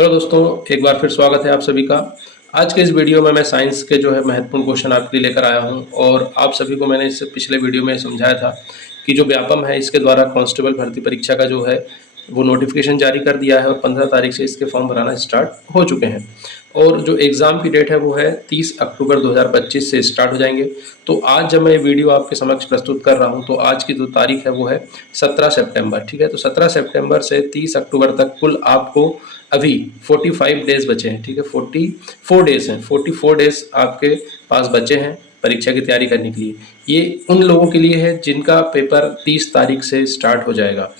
Hello दोस्तों, एक बार फिर स्वागत है आप सभी का। आज के इस वीडियो में मैं साइंस के जो है महत्वपूर्ण क्वेश्चन आपके लिए लेकर आया हूं और आप सभी को मैंने इससे पिछले वीडियो में समझाया था कि जो व्यापम है इसके द्वारा कांस्टेबल भर्ती परीक्षा का जो है वो नोटिफिकेशन जारी कर दिया है और 15 तारीख से इसके फॉर्म भराना स्टार्ट हो चुके हैं। और जो एग्ज़ाम की डेट है वो है 30 अक्टूबर 2025 से स्टार्ट हो जाएंगे। तो आज जब मैं वीडियो आपके समक्ष प्रस्तुत कर रहा हूं तो आज की जो तारीख है वो है 17 सितंबर। ठीक है, तो 17 सितंबर से 30 अक्टूबर तक कुल आपको अभी 45 डेज बचे हैं। ठीक है, 44 डेज हैं, 44 डेज आपके पास बचे हैं परीक्षा की तैयारी करने के लिए। ये उन लोगों के लिए है जिनका पेपर 30 तारीख से स्टार्ट हो जाएगा।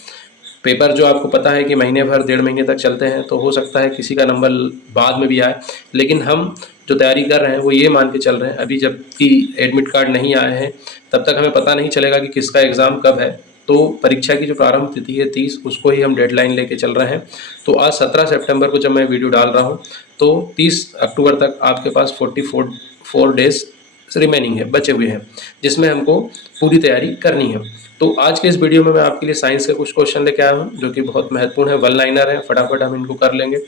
पेपर जो आपको पता है कि महीने भर 1.5 महीने तक चलते हैं, तो हो सकता है किसी का नंबर बाद में भी आए, लेकिन हम जो तैयारी कर रहे हैं वो ये मान के चल रहे हैं अभी जब कि एडमिट कार्ड नहीं आए हैं तब तक हमें पता नहीं चलेगा कि किसका एग्ज़ाम कब है। तो परीक्षा की जो प्रारंभ तिथि है 30, उसको ही हम डेडलाइन लेके चल रहे हैं। तो आज 17 सितंबर को जब मैं वीडियो डाल रहा हूँ तो 30 अक्टूबर तक आपके पास 44 डेज रिमेनिंग है, बचे हुए हैं, जिसमें हमको पूरी तैयारी करनी है। तो आज के इस वीडियो में मैं आपके लिए साइंस के कुछ क्वेश्चन लेके आया हूँ जो कि बहुत महत्वपूर्ण है, वन लाइनर है, फटाफट हम इनको कर लेंगे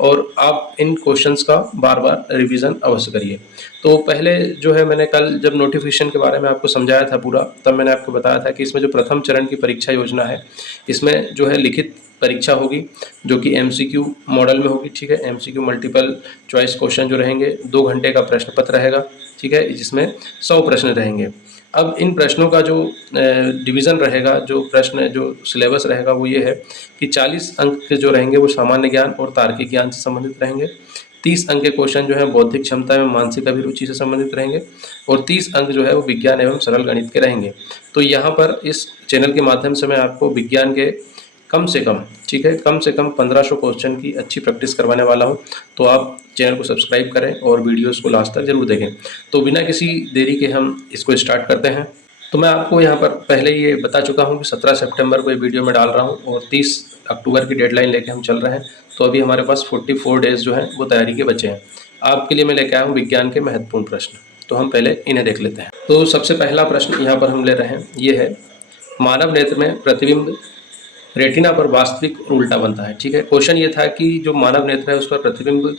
और आप इन क्वेश्चंस का बार बार रिवीजन अवश्य करिए। तो पहले जो है मैंने कल जब नोटिफिकेशन के बारे में आपको समझाया था पूरा, तब मैंने आपको बताया था कि इसमें जो प्रथम चरण की परीक्षा योजना है इसमें जो है लिखित परीक्षा होगी जो कि MCQ मॉडल में होगी। ठीक है, MCQ मल्टीपल चॉइस क्वेश्चन जो रहेंगे, 2 घंटे का प्रश्न पत्र रहेगा। ठीक है, जिसमें 100 प्रश्न रहेंगे। अब इन प्रश्नों का जो डिवीज़न रहेगा, जो प्रश्न जो सिलेबस रहेगा वो ये है कि 40 अंक के जो रहेंगे वो सामान्य ज्ञान और तार्किक ज्ञान से संबंधित रहेंगे। 30 अंक के क्वेश्चन जो है बौद्धिक क्षमता एवं मानसिक अभिरुचि से संबंधित रहेंगे और 30 अंक जो है वो विज्ञान एवं सरल गणित के रहेंगे। तो यहाँ पर इस चैनल के माध्यम से मैं आपको विज्ञान के कम से कम, ठीक है, कम से कम 1500 क्वेश्चन की अच्छी प्रैक्टिस करवाने वाला हूँ। तो आप चैनल को सब्सक्राइब करें और वीडियोस को लास्ट तक जरूर देखें। तो बिना किसी देरी के हम इसको स्टार्ट करते हैं। तो मैं आपको यहाँ पर पहले ये बता चुका हूँ कि 17 सितंबर को ये वीडियो में डाल रहा हूँ और 30 अक्टूबर की डेडलाइन लेके हम चल रहे हैं। तो अभी हमारे पास 44 डेज जो हैं वो तैयारी के बचे हैं। आपके लिए मैं लेके आया हूँ विज्ञान के महत्वपूर्ण प्रश्न। तो हम पहले इन्हें देख लेते हैं। तो सबसे पहला प्रश्न यहाँ पर हम ले रहे हैं, ये है मानव नेत्र में प्रतिबिंब रेटिना पर वास्तविक और उल्टा बनता है। ठीक है, क्वेश्चन ये था कि जो मानव नेत्र है उस पर प्रतिबिंब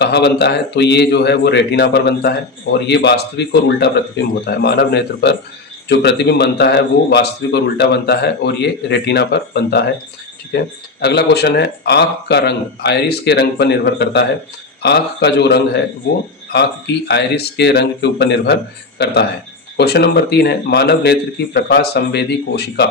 कहाँ बनता है, तो ये जो है वो रेटिना पर बनता है और ये वास्तविक और उल्टा प्रतिबिंब होता है। मानव नेत्र पर जो प्रतिबिंब बनता है वो वास्तविक और उल्टा बनता है और ये रेटिना पर बनता है। ठीक है, अगला क्वेश्चन है आँख का रंग आइरिस के रंग पर निर्भर करता है। आँख का जो रंग है वो आँख की आइरिस के रंग के ऊपर निर्भर करता है। क्वेश्चन नंबर 3 है मानव नेत्र की प्रकाश संवेदी कोशिका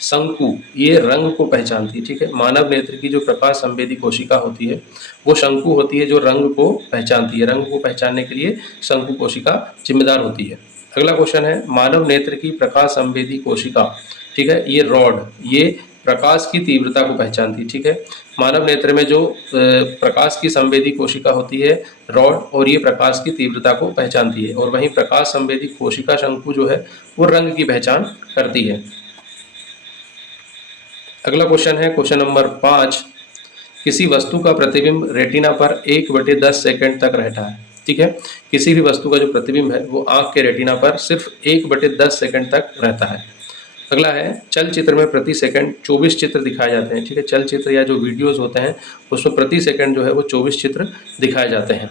शंकु ये रंग को पहचानती है। ठीक है, मानव नेत्र की जो प्रकाश संवेदी कोशिका होती है वो शंकु होती है जो रंग को पहचानती है। रंग को पहचानने के लिए शंकु कोशिका जिम्मेदार होती है। अगला क्वेश्चन है मानव नेत्र की प्रकाश संवेदी कोशिका, ठीक है, ये रॉड ये प्रकाश की तीव्रता को पहचानती है। ठीक है, मानव नेत्र में जो प्रकाश की संवेदी कोशिका होती है रॉड और ये प्रकाश की तीव्रता को पहचानती है और वहीं प्रकाश संवेदी कोशिका शंकु जो है वो रंग की पहचान करती है। अगला क्वेश्चन है क्वेश्चन नंबर 5, किसी वस्तु का प्रतिबिंब रेटिना पर 1/10 सेकंड तक रहता है। ठीक है, किसी भी वस्तु का जो प्रतिबिंब है वो आंख के रेटिना पर सिर्फ 1/10 सेकंड तक रहता है। अगला है चलचित्र में प्रति सेकंड 24 चित्र दिखाए जाते हैं। ठीक है, चलचित्र या जो वीडियोस होते हैं उसमें प्रति सेकंड जो है वो 24 चित्र दिखाए जाते हैं।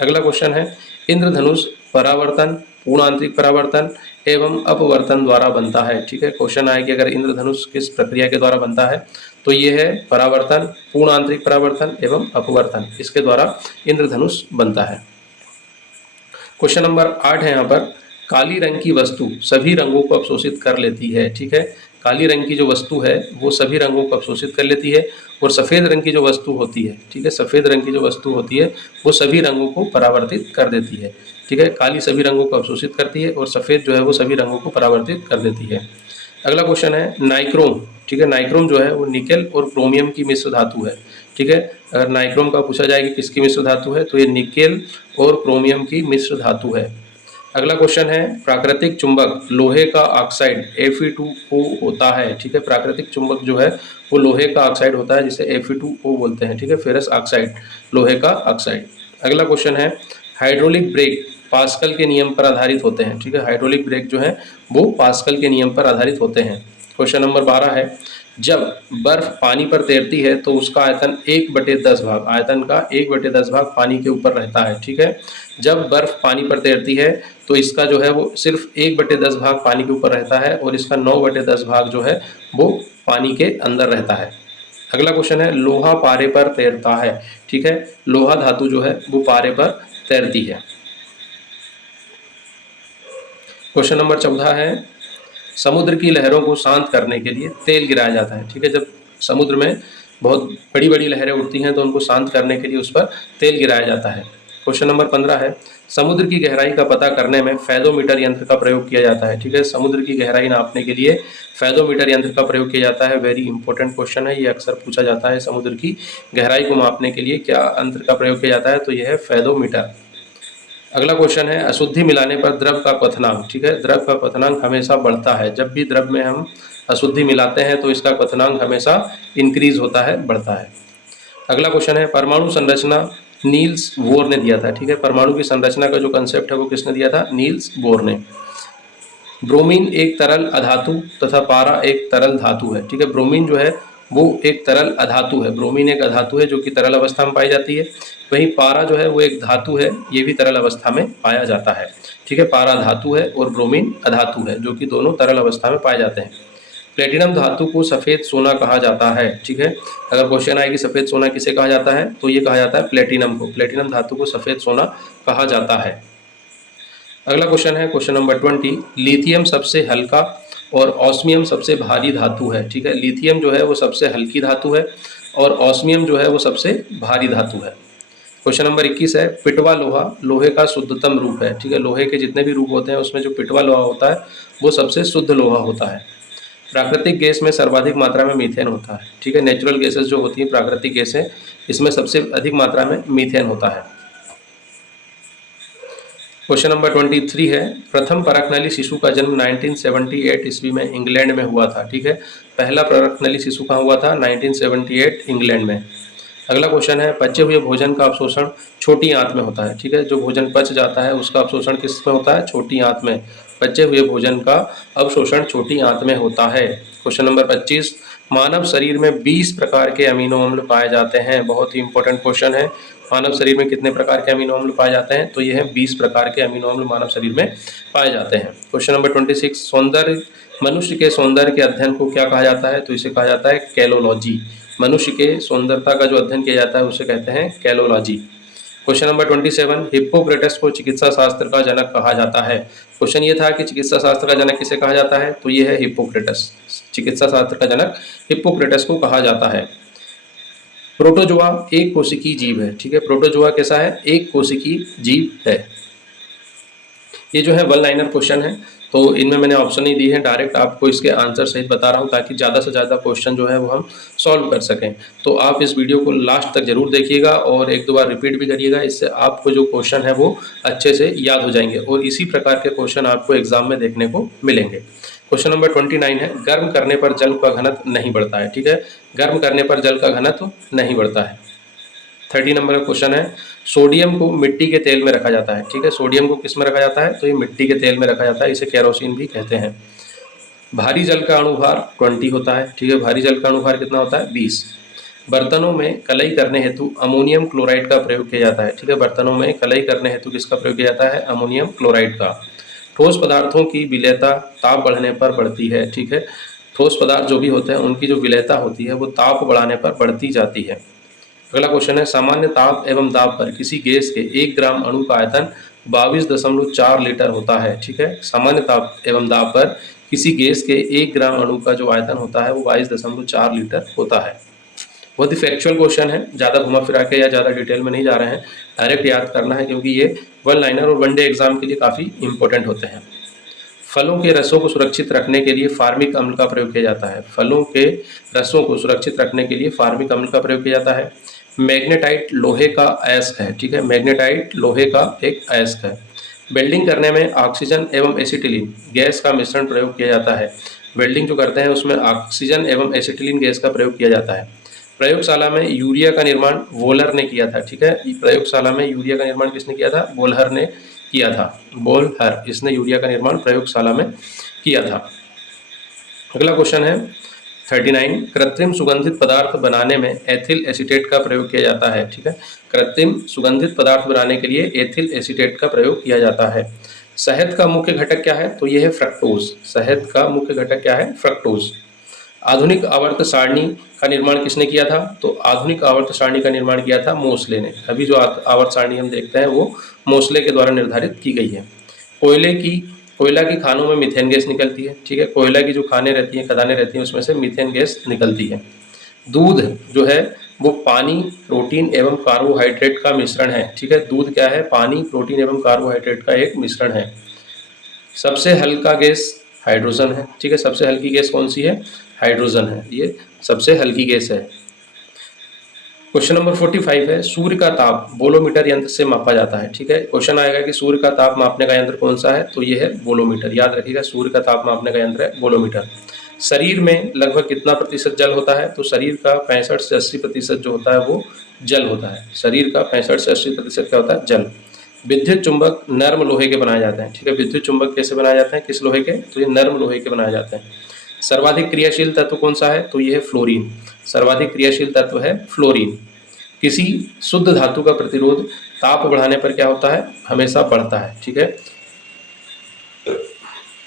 अगला क्वेश्चन है इंद्रधनुष परावर्तन, पूर्ण आंतरिक परावर्तन एवं अपवर्तन द्वारा बनता है। ठीक है, क्वेश्चन आए कि अगर इंद्रधनुष किस प्रक्रिया के द्वारा बनता है, तो ये है परावर्तन, पूर्ण आंतरिक परावर्तन एवं अपवर्तन, इसके द्वारा इंद्रधनुष बनता है। क्वेश्चन नंबर 8 है यहाँ पर काली रंग की वस्तु सभी रंगों को अवशोषित कर लेती है। ठीक है, काली रंग की जो वस्तु है वो सभी रंगों को अवशोषित कर लेती है और सफ़ेद रंग की जो वस्तु होती है, ठीक है, सफ़ेद रंग की जो वस्तु होती है वो सभी रंगों को परावर्तित कर देती है। ठीक है, काली सभी रंगों को अवशोषित करती है और सफ़ेद जो है वो सभी रंगों को परावर्तित कर देती है। अगला क्वेश्चन है नाइक्रोम। ठीक है, नाइक्रोम जो है वो निकेल और क्रोमियम की मिश्र धातु है। ठीक है, अगर नाइक्रोम का पूछा जाए कि किसकी मिश्र धातु है तो ये निकेल और क्रोमियम की मिश्र धातु है। अगला क्वेश्चन है प्राकृतिक चुंबक लोहे का ऑक्साइड Fe2O होता है। ठीक है, प्राकृतिक चुंबक जो है वो लोहे का ऑक्साइड होता है जिसे Fe2O बोलते हैं। ठीक है, फेरस ऑक्साइड लोहे का ऑक्साइड। अगला क्वेश्चन है हाइड्रोलिक ब्रेक पास्कल के नियम पर आधारित होते हैं। ठीक है, हाइड्रोलिक ब्रेक जो है वो पास्कल के नियम पर आधारित होते हैं। क्वेश्चन नंबर 12 है जब बर्फ पानी पर तैरती है तो उसका आयतन 1/10 भाग, आयतन का 1/10 भाग पानी के ऊपर रहता है, ठीक है। जब बर्फ पानी पर तैरती है तो इसका जो है वो सिर्फ 1/10 भाग पानी के ऊपर रहता है और इसका 9/10 भाग जो है वो पानी के अंदर रहता है। अगला क्वेश्चन है, लोहा पारे पर तैरता है, ठीक है। लोहा धातु जो है वो पारे पर तैरती है। क्वेश्चन नंबर 14 है, समुद्र की लहरों को शांत करने के लिए तेल गिराया जाता है, ठीक है। जब समुद्र में बहुत बड़ी बड़ी लहरें उठती हैं तो उनको शांत करने के लिए उस पर तेल गिराया जाता है। क्वेश्चन नंबर 15 है, समुद्र की गहराई का पता करने में फेदोमीटर यंत्र का प्रयोग किया जाता है, ठीक है। समुद्र की गहराई नापने के लिए फेदोमीटर यंत्र का प्रयोग किया जाता है। वेरी इंपॉर्टेंट क्वेश्चन है, ये अक्सर पूछा जाता है। समुद्र की गहराई को मापने के लिए क्या यंत्र का प्रयोग किया जाता है, तो यह है फेदोमीटर। अगला क्वेश्चन है, अशुद्धि मिलाने पर द्रव का क्वथनांक, ठीक है। द्रव का क्वथनांक हमेशा बढ़ता है, जब भी द्रव में हम अशुद्धि मिलाते हैं तो इसका क्वथनांक हमेशा इंक्रीज होता है, बढ़ता है। अगला क्वेश्चन है, परमाणु संरचना नील्स बोर ने दिया था, ठीक है। परमाणु की संरचना का जो कंसेप्ट है वो किसने दिया था, नील्स बोर ने। ब्रोमीन एक तरल अधातु तथा पारा एक तरल धातु है, ठीक है। ब्रोमीन जो है वो एक तरल अधातु है, ब्रोमीन एक अधातु है जो कि तरल अवस्था में पाई जाती है। वहीं पारा जो है वो एक धातु है, ये भी तरल अवस्था में पाया जाता है, ठीक है। पारा धातु है और ब्रोमीन अधातु है जो कि दोनों तरल अवस्था में पाए जाते हैं। प्लेटिनम धातु को सफ़ेद सोना कहा जाता है, ठीक है। अगर क्वेश्चन आए कि सफ़ेद सोना किसे कहा जाता है, तो ये कहा जाता है प्लेटिनम को। प्लेटिनम धातु को सफ़ेद सोना कहा जाता है। अगला क्वेश्चन है क्वेश्चन नंबर 20, लिथियम सबसे हल्का और ऑस्मियम सबसे भारी धातु है, ठीक है। लिथियम जो है वो सबसे हल्की धातु है और ऑस्मियम जो है वो सबसे भारी धातु है। क्वेश्चन नंबर 21 है, पिटवा लोहा लोहे का शुद्धतम रूप है, ठीक है। लोहे के जितने भी रूप होते हैं उसमें जो पिटवा लोहा होता है वो सबसे शुद्ध लोहा होता है। प्राकृतिक गैस में सर्वाधिक मात्रा में मीथेन होता है, ठीक है। नेचुरल गैसेस जो होती हैं प्राकृतिक गैसें, इसमें सबसे अधिक मात्रा में मीथेन होता है। क्वेश्चन नंबर 23 है, प्रथम परखनली शिशु का जन्म 1978 ईस्वी में इंग्लैंड में हुआ था, ठीक है। पहला परखनली शिशु कहाँ हुआ था, 1978 इंग्लैंड में। अगला क्वेश्चन है, पचे हुए भोजन का अवशोषण छोटी आंत में होता है, ठीक है। जो भोजन पच जाता है उसका अवशोषण किस में होता है, छोटी आंत में। पचे हुए भोजन का अवशोषण छोटी आंत में होता है। क्वेश्चन नंबर 25, मानव शरीर में 20 प्रकार के अमीनो अम्ल पाए जाते हैं। बहुत ही इंपॉर्टेंट क्वेश्चन है, मानव शरीर में कितने प्रकार के अमीनो अम्ल पाए जाते हैं, तो ये है 20 प्रकार के अमीनो अम्ल मानव शरीर में पाए जाते हैं। क्वेश्चन नंबर 26, सौंदर्य मनुष्य के सौंदर्य के अध्ययन को क्या कहा जाता है, तो इसे कहा जाता है कैलोलॉजी। मनुष्य के सौंदर्यता का जो अध्ययन किया जाता है उसे कहते हैं कैलोलॉजी। क्वेश्चन नंबर 27, हिप्पोक्रेटस को चिकित्सा शास्त्र का जनक कहा जाता है। क्वेश्चन ये था कि चिकित्सा शास्त्र का जनक किसे कहा जाता है, तो ये है हिप्पोक्रेटस। चिकित्सा शास्त्र का जनक हिप्पोक्रेटस को कहा जाता है। प्रोटोजोआ एक कोशिकीय जीव है, ठीक है। प्रोटोजोआ कैसा है, एक कोशिकीय जीव है। ये जो है वन लाइनर क्वेश्चन है, तो इनमें मैंने ऑप्शन नहीं दी है, डायरेक्ट आपको इसके आंसर सहित बता रहा हूँ ताकि ज़्यादा से ज़्यादा क्वेश्चन जो है वो हम सॉल्व कर सकें। तो आप इस वीडियो को लास्ट तक जरूर देखिएगा और एक दो बार रिपीट भी करिएगा, इससे आपको जो क्वेश्चन है वो अच्छे से याद हो जाएंगे और इसी प्रकार के क्वेश्चन आपको एग्जाम में देखने को मिलेंगे। क्वेश्चन नंबर 29 है, गर्म करने पर जल का घनत्व नहीं बढ़ता है, ठीक है। गर्म करने पर जल का घनत्व नहीं बढ़ता है। 30 नंबर का क्वेश्चन है, सोडियम को मिट्टी के तेल में रखा जाता है, ठीक है। सोडियम को किस में रखा जाता है, तो ये मिट्टी के तेल में रखा जाता है, इसे केरोसिन भी कहते हैं। भारी जल का अणुभार 20 होता है, ठीक है। भारी जल का अणुभार कितना होता है, 20। बर्तनों में कलई करने हेतु अमोनियम क्लोराइड का प्रयोग किया जाता है, ठीक है। बर्तनों में कलई करने हेतु किसका प्रयोग किया जाता है, अमोनियम क्लोराइड का। ठोस पदार्थों की विलेयता ताप बढ़ने पर बढ़ती है, ठीक है। ठोस पदार्थ जो भी होते हैं उनकी जो विलेयता होती है वो ताप बढ़ाने पर बढ़ती जाती है। अगला क्वेश्चन है, सामान्य ताप एवं दाब पर किसी गैस के 1 ग्राम अणु का आयतन 22.4 लीटर होता है, ठीक है। सामान्य ताप एवं दाब पर किसी गैस के 1 ग्राम अणु का जो आयतन होता है वो 22.4 लीटर होता है। बहुत ही फैक्चुअल क्वेश्चन है, ज़्यादा घुमा फिरा के या ज़्यादा डिटेल में नहीं जा रहे हैं, डायरेक्ट याद करना है क्योंकि ये वन लाइनर और वन डे एग्जाम के लिए काफ़ी इंपॉर्टेंट होते हैं। फलों के रसों को सुरक्षित रखने के लिए फार्मिक अम्ल का प्रयोग किया जाता है। फलों के रसों को सुरक्षित रखने के लिए फार्मिक अम्ल का प्रयोग किया जाता है। मैग्नेटाइट लोहे का अयस्क है, ठीक है। मैग्नेटाइट लोहे का एक अयस्क है। वेल्डिंग करने में ऑक्सीजन एवं एसिटिलीन गैस का मिश्रण प्रयोग किया जाता है। वेल्डिंग जो करते हैं उसमें ऑक्सीजन एवं एसिटिलीन गैस का प्रयोग किया जाता है। प्रयोगशाला में यूरिया का निर्माण वोलर ने किया था, ठीक है। प्रयोगशाला में यूरिया का निर्माण किसने किया था, वोल्हर ने किया था। वोल्हर, इसने यूरिया का निर्माण प्रयोगशाला में किया था। अगला क्वेश्चन है, 39 कृत्रिम सुगंधित पदार्थ बनाने में एथिल एसीटेट का प्रयोग किया जाता है। ठीक है, कृत्रिम सुगंधित पदार्थ बनाने के लिए एथिल एसीटेट का प्रयोग किया जाता है। शहद का मुख्य घटक क्या है? तो यह है फ्रक्टोज। शहद का मुख्य घटक क्या है? फ्रक्टोज। आधुनिक आवर्त सारणी का निर्माण किसने किया था? तो आधुनिक आवर्त सारणी का निर्माण किया था मोसले ने। अभी जो आवर्त सारणी हम देखते हैं वो मोसले के द्वारा निर्धारित की गई है। कोयला की खानों में मीथेन गैस निकलती है। ठीक है, कोयला की जो खानें रहती हैं, खदानें रहती हैं, उसमें से मीथेन गैस निकलती है। दूध जो है वो पानी, प्रोटीन एवं कार्बोहाइड्रेट का मिश्रण है। ठीक है, दूध क्या है? पानी, प्रोटीन एवं कार्बोहाइड्रेट का एक मिश्रण है। सबसे हल्का गैस हाइड्रोजन है। ठीक है, सबसे हल्की गैस कौन सी है? हाइड्रोजन है, ये सबसे हल्की गैस है। क्वेश्चन नंबर 45 है, सूर्य का ताप बोलोमीटर यंत्र से मापा जाता है। ठीक है, क्वेश्चन आएगा कि सूर्य का ताप मापने का यंत्र कौन सा है? तो ये है बोलोमीटर। याद रखिएगा, सूर्य का ताप मापने का यंत्र है बोलोमीटर। शरीर में लगभग कितना प्रतिशत जल होता है? तो शरीर का 65 से 80% जो होता है वो जल होता है। शरीर का 65 से 80% क्या होता है? जल। विद्युत चुंबक नर्म लोहे के बनाए जाते हैं। ठीक है, विद्युत चुंबक कैसे बनाए जाते हैं? किस लोहे के? तो ये नर्म लोहे के बनाए जाते हैं। सर्वाधिक क्रियाशील तत्व कौन सा है? तो ये है फ्लोरीन। सर्वाधिक क्रियाशील तत्व है फ्लोरीन। किसी शुद्ध धातु का प्रतिरोध ताप बढ़ाने पर क्या होता है? हमेशा बढ़ता है। ठीक है,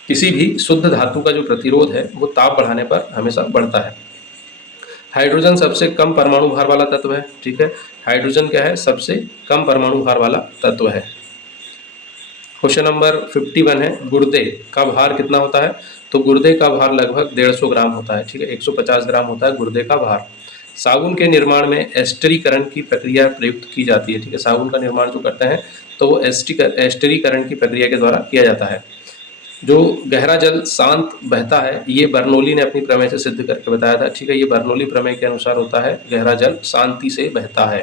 किसी भी शुद्ध धातु का जो प्रतिरोध है वो ताप बढ़ाने पर हमेशा बढ़ता है। हाइड्रोजन सबसे कम परमाणु भार वाला तत्व है। ठीक है, हाइड्रोजन क्या है? सबसे कम परमाणु भार वाला तत्व है। क्वेश्चन नंबर 51 है, गुर्दे का भार कितना होता है? तो गुर्दे का भार लगभग 150 ग्राम होता है। ठीक है, 150 ग्राम होता है गुर्दे का भार। साबुन के निर्माण में एस्टरीकरण की प्रक्रिया प्रयुक्त की जाती है। ठीक है, साबुन का निर्माण जो करते हैं तो वो एस्टरीकरण की प्रक्रिया के द्वारा किया जाता है। जो गहरा जल शांत बहता है, ये बर्नौली ने अपनी प्रमेय से सिद्ध करके बताया था। ठीक है, ये बर्नौली प्रमेय के अनुसार होता है, गहरा जल शांति से बहता है।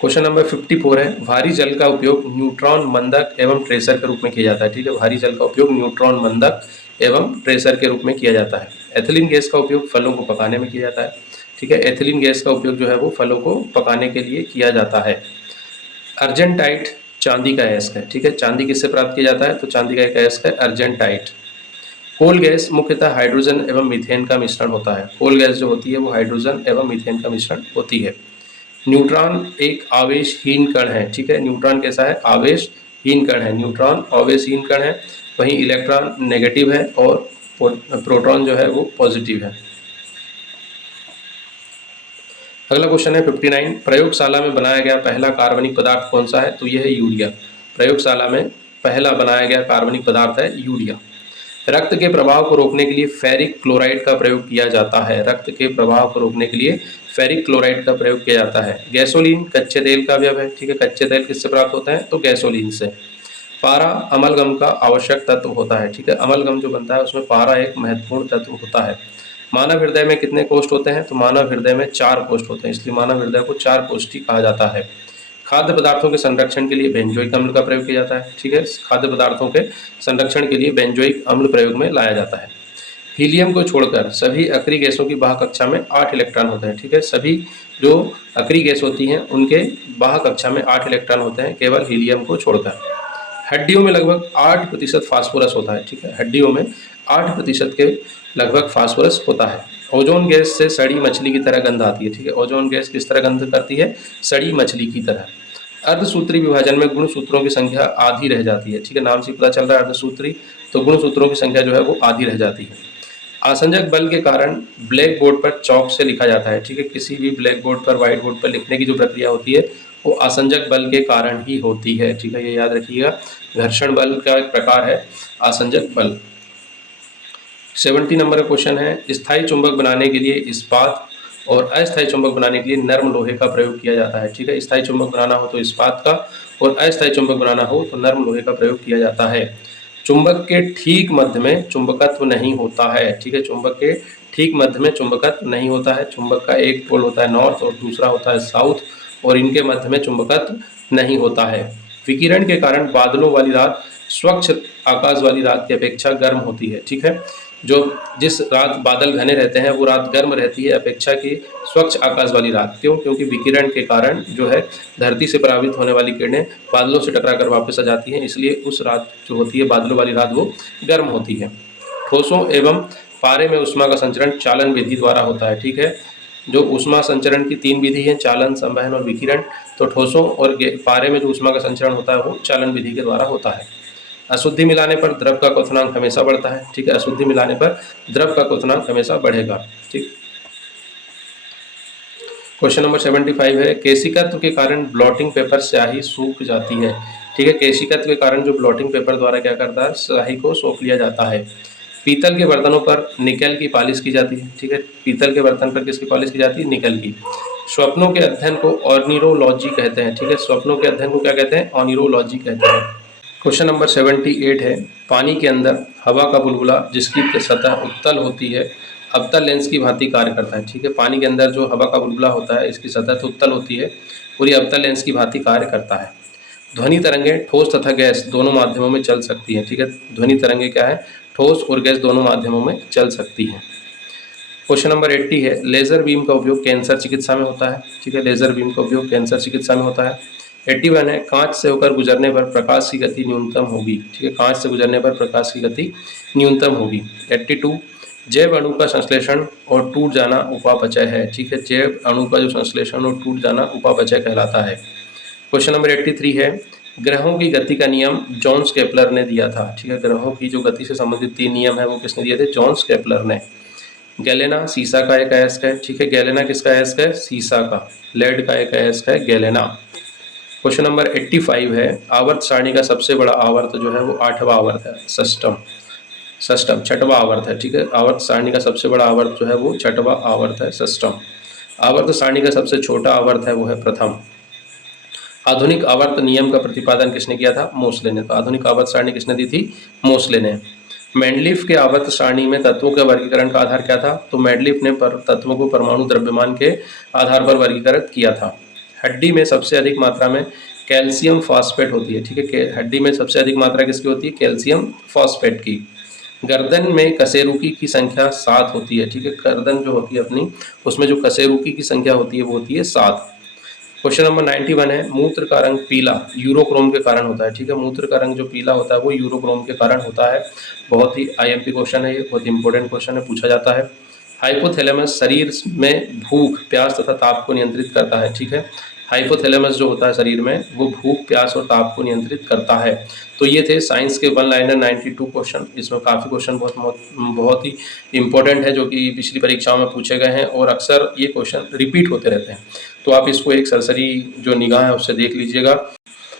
क्वेश्चन नंबर 54 है, भारी जल का उपयोग न्यूट्रॉन मंदक एवं ट्रेसर के रूप में किया जाता है। ठीक है, भारी जल का उपयोग न्यूट्रॉन मंदक एवं ट्रेसर के रूप में किया जाता है। एथिलीन गैस का उपयोग फलों को पकाने में किया जाता है। ठीक है, एथिलीन गैस का उपयोग जो है वो फलों को पकाने के लिए किया जाता है। अर्जेंटाइट चांदी का अयस्क है। ठीक है, चांदी किससे प्राप्त किया जाता है? तो चांदी का एक अयस्क है अर्जेंटाइट। कोल गैस मुख्यतः हाइड्रोजन एवं मीथेन का मिश्रण होता है। कोल गैस जो होती है वो हाइड्रोजन एवं मीथेन का मिश्रण होती है। न्यूट्रॉन एक आवेशहीन कण है। ठीक है, न्यूट्रॉन कैसा है? आवेशहीन कण है। न्यूट्रॉन आवेशहीन कण है, वहीं इलेक्ट्रॉन नेगेटिव है और प्रोटॉन जो है वो पॉजिटिव है। अगला क्वेश्चन है 59, प्रयोगशाला में बनाया गया पहला कार्बनिक पदार्थ कौन सा है? तो यह है यूरिया। प्रयोगशाला में पहला बनाया गया कार्बनिक पदार्थ है यूरिया। रक्त के प्रवाह को रोकने के लिए फेरिक क्लोराइड का प्रयोग किया जाता है। रक्त के प्रवाह को रोकने के लिए फेरिक क्लोराइड का प्रयोग किया जाता है। गैसोलीन कच्चे तेल का अवयव है। ठीक है, कच्चे तेल किससे प्राप्त होता है? तो गैसोलीन से। पारा अमलगम का आवश्यक तत्व होता है। ठीक है, अमलगम जो बनता है उसमें पारा एक महत्वपूर्ण तत्व होता है। मानव हृदय में कितने कोष्ठ होते हैं? तो मानव हृदय में 4 कोष्ठ होते हैं, इसलिए मानव हृदय को 4 कोष्ठी कहा जाता है। खाद्य पदार्थों के संरक्षण के लिए बेंजोइक अम्ल का प्रयोग किया जाता है। ठीक है, खाद्य पदार्थों के संरक्षण के लिए बेंजोइक अम्ल प्रयोग में लाया जाता है। हीलियम को छोड़कर सभी अक्रिय गैसों की बाह्य कक्षा में 8 इलेक्ट्रॉन होते हैं। ठीक है, सभी जो अक्रिय गैस होती हैं उनके बाह्य कक्षा में 8 इलेक्ट्रॉन होते हैं, केवल हीलियम को छोड़कर। हड्डियों में लगभग 8% फास्फोरस होता है। ठीक है, हड्डियों में 8% के लगभग फास्फोरस होता है। ओजोन गैस से सड़ी मछली की तरह गंध आती है। ठीक है, ओजोन गैस किस तरह गंध करती है? सड़ी मछली की तरह। अर्धसूत्री विभाजन में गुणसूत्रों की संख्या आधी रह जाती है। ठीक है, नाम से पता चल रहा है अर्धसूत्री, तो गुणसूत्रों की संख्या जो है वो आधी रह जाती है। आसंजक बल के कारण ब्लैक बोर्ड पर चौक से लिखा जाता है। ठीक है, किसी भी ब्लैक बोर्ड पर, व्हाइट बोर्ड पर लिखने की जो प्रक्रिया होती है वो आसंजक बल के कारण ही होती है। ठीक है, ये याद रखिएगा, घर्षण बल का एक प्रकार है आसंजक बल। 70 नंबर का क्वेश्चन है, स्थायी चुंबक बनाने के लिए इस्पात और अस्थायी चुंबक बनाने के लिए नर्म लोहे का प्रयोग किया जाता है। ठीक है, स्थायी चुंबक बनाना हो तो इस्पात का और अस्थायी चुंबक बनाना हो तो नर्म लोहे का प्रयोग किया जाता है। चुंबक के ठीक मध्य में चुंबकत्व नहीं होता है। ठीक है, चुंबक के ठीक मध्य में चुंबकत्व नहीं होता है। चुंबक का एक पोल होता है नॉर्थ और दूसरा होता है साउथ, और इनके मध्य में चुंबकत्व नहीं होता है। विकिरण के कारण बादलों वाली रात स्वच्छ आकाश वाली रात की अपेक्षा गर्म होती है। ठीक है, जिस रात बादल घने रहते हैं वो रात गर्म रहती है अपेक्षा की स्वच्छ आकाश वाली रात। क्यों? क्योंकि विकिरण के कारण जो है धरती से प्रभावित होने वाली किरणें बादलों से टकरा कर वापस आ जाती हैं, इसलिए उस रात जो होती है बादलों वाली रात वो गर्म होती है। ठोसों एवं पारे में ऊष्मा का संचरण चालन विधि द्वारा होता है। ठीक है, जो ऊष्मा संचरण की 3 विधि है, चालन, संवहन और विकिरण। तो ठोसों और पारे में जो ऊष्मा का संचरण होता है वो चालन विधि के द्वारा होता है। अशुद्धि मिलाने पर द्रव का क्वथनांक हमेशा बढ़ता है। ठीक है, अशुद्धि मिलाने पर द्रव का क्वथनांक हमेशा बढ़ेगा। ठीक, क्वेश्चन नंबर 75 है, केशिकत्व के कारण ब्लॉटिंग पेपर स्याही सूख जाती है। ठीक है, केशिकत्व के कारण जो ब्लॉटिंग पेपर द्वारा क्या करता है, स्याही को सोख लिया जाता है। पीतल के बर्तनों पर निकेल की पॉलिश की जाती है। ठीक है, पीतल के बर्तन पर किसकी पॉलिश की जाती है, निकेल की। स्वप्नों के अध्ययन को ऑर्निरोलॉजी कहते हैं। ठीक है, स्वप्नों के अध्ययन को क्या कहते हैं, ऑर्निरोलॉजी कहते हैं। क्वेश्चन नंबर 78 है, पानी के अंदर हवा का बुलबुला जिसकी सतह उत्तल होती है अवतल लेंस की भांति कार्य करता है। ठीक है, पानी के अंदर जो हवा का बुलबुला होता है इसकी सतह तो उत्तल होती है और ये अवतल लेंस की भांति कार्य करता है। ध्वनि तरंगें ठोस तथा गैस दोनों माध्यमों में चल सकती हैं। ठीक है, ध्वनि तरंगें क्या है, ठोस और गैस दोनों माध्यमों में चल सकती हैं। क्वेश्चन नंबर 80 है, लेजर बीम का उपयोग कैंसर चिकित्सा में होता है। ठीक है, लेजर बीम का उपयोग कैंसर चिकित्सा में होता है। 81 है, कांच से होकर गुजरने पर प्रकाश की गति न्यूनतम होगी। ठीक है, कांच से गुजरने पर प्रकाश की गति न्यूनतम होगी। 82, जैव अणु का संश्लेषण और टूट जाना उपापचय है। ठीक है, जैव अणु का जो संश्लेषण और टूट जाना उपापचय कहलाता है। क्वेश्चन नंबर 83 है, ग्रहों की गति का नियम जॉन्स केपलर ने दिया था। ठीक है, ग्रहों की जो गति से संबंधित 3 नियम है वो किसने दिए थे, जॉन्स केपलर ने। गैलेना सीसा का एक अयस्क है। ठीक है, गैलेना किसका अयस्क है, सीसा का। लेड का एक अयस्क है गैलेना। क्वेश्चन नंबर 85 है, आवर्त सारणी का सबसे बड़ा आवर्त जो है वो 8वां आवर्त है, षष्टम 6वां आवर्त है। ठीक है, आवर्त सारणी का सबसे बड़ा आवर्त जो है वो 6वां आवर्त है, षष्टम। आवर्त सारणी का सबसे छोटा आवर्त है वो है प्रथम। आधुनिक आवर्त नियम का प्रतिपादन किसने किया था, मोसले ने। तो आधुनिक आवर्त सारणी किसने दी थी, मोसले ने। मेंडलीफ के आवर्त सारणी में तत्वों के वर्गीकरण का आधार क्या था, तो मेंडलीफ ने तत्वों को परमाणु द्रव्यमान के आधार पर वर्गीकृत किया था। हड्डी में सबसे अधिक मात्रा में कैल्शियम फॉस्फेट होती है। ठीक है, हड्डी में सबसे अधिक मात्रा किसकी होती है, कैल्शियम फॉस्फेट की। गर्दन में कशेरुकी की संख्या 7 होती है। ठीक है, गर्दन जो होती है अपनी उसमें जो कशेरुकी की संख्या होती है वो होती है 7। क्वेश्चन नंबर 91 है, मूत्र का रंग पीला यूरोक्रोम के कारण होता है। ठीक है, मूत्र का रंग जो पीला होता है वो यूरोक्रोम के कारण होता है। बहुत ही आईएमपी क्वेश्चन है, ये बहुत इंपॉर्टेंट क्वेश्चन है, पूछा जाता है। हाइपोथैलेमस शरीर में भूख, प्यास तथा ताप को नियंत्रित करता है। ठीक है, हाइपोथैलेमस जो होता है शरीर में वो भूख, प्यास और ताप को नियंत्रित करता है। तो ये थे साइंस के 1 लाइनर 92 क्वेश्चन। इसमें काफ़ी क्वेश्चन बहुत ही इंपॉर्टेंट है जो कि पिछली परीक्षाओं में पूछे गए हैं और अक्सर ये क्वेश्चन रिपीट होते रहते हैं। तो आप इसको एक सरसरी जो निगाह है उससे देख लीजिएगा।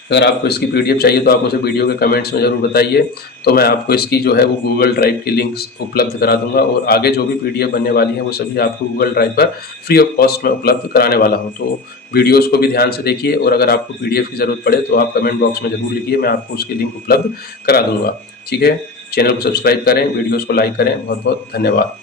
अगर आपको इसकी पीडीएफ चाहिए तो आप मुझे वीडियो के कमेंट्स में ज़रूर बताइए, तो मैं आपको इसकी जो है वो गूगल ड्राइव की लिंक्स उपलब्ध करा दूंगा और आगे जो भी पीडीएफ बनने वाली है वो सभी आपको गूगल ड्राइव पर फ्री ऑफ कॉस्ट में उपलब्ध कराने वाला हूँ। तो वीडियोज़ को भी ध्यान से देखिए और अगर आपको पीडीएफ की ज़रूरत पड़े तो आप कमेंट बॉक्स में ज़रूर लिखिए, मैं आपको उसकी लिंक उपलब्ध करा दूँगा। ठीक है, चैनल को सब्सक्राइब करें, वीडियोज़ को लाइक करें। बहुत बहुत धन्यवाद।